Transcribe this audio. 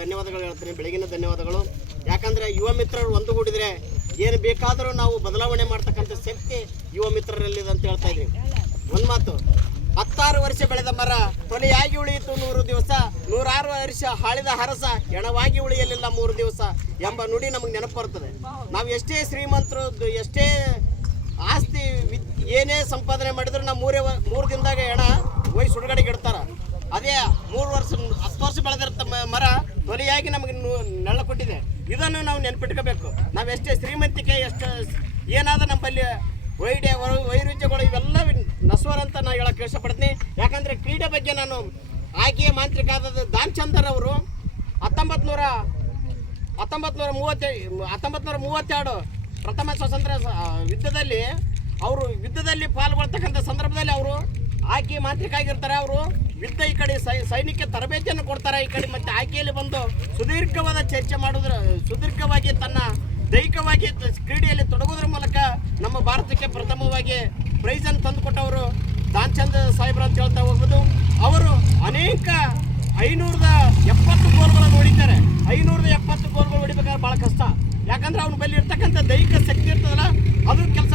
ಧನ್ಯವಾದಗಳು ಹೇಳ್ತೀನಿ, ಬೆಳಗಿನ ಧನ್ಯವಾದಗಳು. ಯಾಕಂದರೆ ಯುವ ಮಿತ್ರರು ಒಂದುಗೂಡಿದರೆ ಏನು ಬೇಕಾದರೂ ನಾವು ಬದಲಾವಣೆ ಮಾಡ್ತಕ್ಕಂಥ ಶಕ್ತಿ ಯುವ ಮಿತ್ರರಲ್ಲಿದೆ ಅಂತ ಹೇಳ್ತಾ ಇದ್ದೀವಿ. ಒಂದು ಮಾತು, 16 ವರ್ಷ ಬೆಳೆದ ಮರ ತೊಲೆಯಾಗಿ ಉಳಿಯಿತು 100 ದಿವಸ, 106 ವರ್ಷ ಹಾಳಿದ ಹರಸ ಎಣವಾಗಿ ಉಳಿಯಲಿಲ್ಲ 3 ದಿವಸ ಎಂಬ ನುಡಿ ನಮಗೆ ನೆನಪು ಬರ್ತದೆ. ನಾವು ಎಷ್ಟೇ ಶ್ರೀಮಂತರು, ಎಷ್ಟೇ ಆಸ್ತಿ ಏನೇ ಸಂಪಾದನೆ ಮಾಡಿದ್ರು ನಾವು 3 ದಿನದಾಗ ಎಣ ಹೋಗಿ ಸುಡುಗಡೆಗೆ ಇಡ್ತಾರ. ಅದೇ 10 ವರ್ಷ ಬೆಳೆದಿರ್ತ ಮರ ತೊಲೆಯಾಗಿ ನಮಗೆ ನೆಳ ಕೊಟ್ಟಿದೆ. ಇದನ್ನು ನಾವು ನೆನ್ಪಿಟ್ಕೋಬೇಕು. ನಾವು ಎಷ್ಟೇ ಶ್ರೀಮಂತಿಕೆ, ಎಷ್ಟು ಏನಾದರೂ ನಮ್ಮಲ್ಲಿ ವೈರುಧ್ಯಗಳು ಇವೆಲ್ಲ ನಶ್ವರ ಅಂತ ನಾನು ಹೇಳಕ್ಕೆ ಇಷ್ಟಪಡ್ತೀನಿ. ಯಾಕಂದರೆ ಕ್ರೀಡೆ ಬಗ್ಗೆ ನಾನು ಆಕೆಯ ಮಾಂತ್ರಿಕ ಆದ ದಾನ್ ಚಂದರ್ ಅವರು 1932 ಪ್ರಥಮ ಸ್ವಾತಂತ್ರ್ಯ ಯುದ್ಧದಲ್ಲಿ ಪಾಲ್ಗೊಳ್ತಕ್ಕಂಥ ಸಂದರ್ಭದಲ್ಲಿ ಅವರು ಆಕೆ ಮಾಂತ್ರಿಕ ಆಗಿರ್ತಾರೆ. ಅವರು ಯುದ್ಧ ಈ ಕಡೆ ಸೈನಿಕ ತರಬೇತಿಯನ್ನು ಕೊಡ್ತಾರೆ, ಈ ಕಡೆ ಮತ್ತು ಆಕೆಯಲ್ಲಿ ಬಂದು ಸುದೀರ್ಘವಾದ ಚರ್ಚೆ ಸುದೀರ್ಘವಾಗಿ ತನ್ನ ದೈಹಿಕವಾಗಿ ಕ್ರೀಡೆಯಲ್ಲಿ ತೊಡಗೋದ್ರ ಮೂಲಕ ನಮ್ಮ ಭಾರತಕ್ಕೆ ಪ್ರಥಮವಾಗಿ ಪ್ರೈಸನ್ನು ತಂದುಕೊಟ್ಟವರು ದಾನ್ ಚಂದ್ ಸಾಹೇಬ್ರು ಅಂತ ಹೇಳ್ತಾ ಹೋಗ್ಬೋದು. ಅವರು ಅನೇಕ 570 ಗೋಲ್ಗಳನ್ನು ಹೊಡಿತಾರೆ. 570 ಗೋಲ್ಗಳು ಹೊಡಿಬೇಕಾದ್ರೆ ಭಾಳ ಕಷ್ಟ. ಯಾಕಂದ್ರೆ ಅವ್ನ ಬಳಿ ಇರ್ತಕ್ಕಂಥ ದೈಹಿಕ ಶಕ್ತಿ ಇರ್ತದಲ್ಲ, ಅದು ಕೆಲಸ